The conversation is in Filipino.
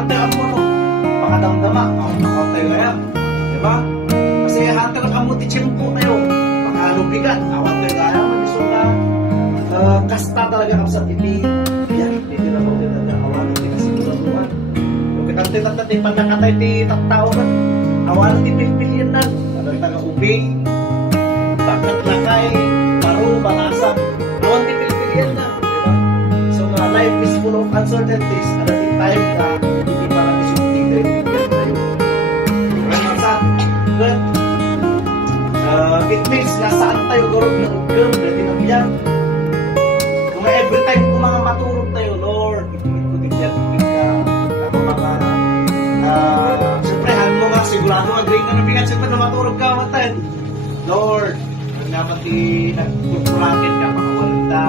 hunter ang mo, no? Makadamdama, makakotay kaya. Diba? Kasi hunter ang mo, tichimpo kayo. Makalubigan, awat kayo kaya. So na, kasta talaga kami sa TV. Yan, hindi na mo din na awalan din kasi buwan. Kung kinantin pag nakatay ti taktao man, awalan din pilpilyan na. Ano taga-ubing, bakit lakay, paro, banasap, awan din pilpilyan na. Diba? So, life is full of uncertainties. At the time na, hindi pa natin sumunod tayo, bigyan tayo. Sa good, it means na saan tayo gawin ng ugam, na tinabyan. Kung every time kung mga maturog tayo, Lord, ikutin ka, ako mga, siyempre, mo nga, sigurado agree ka na bigat, siyempre na maturog ka, matan. Lord, nga pati nagtuturakin ka, makawalan ka,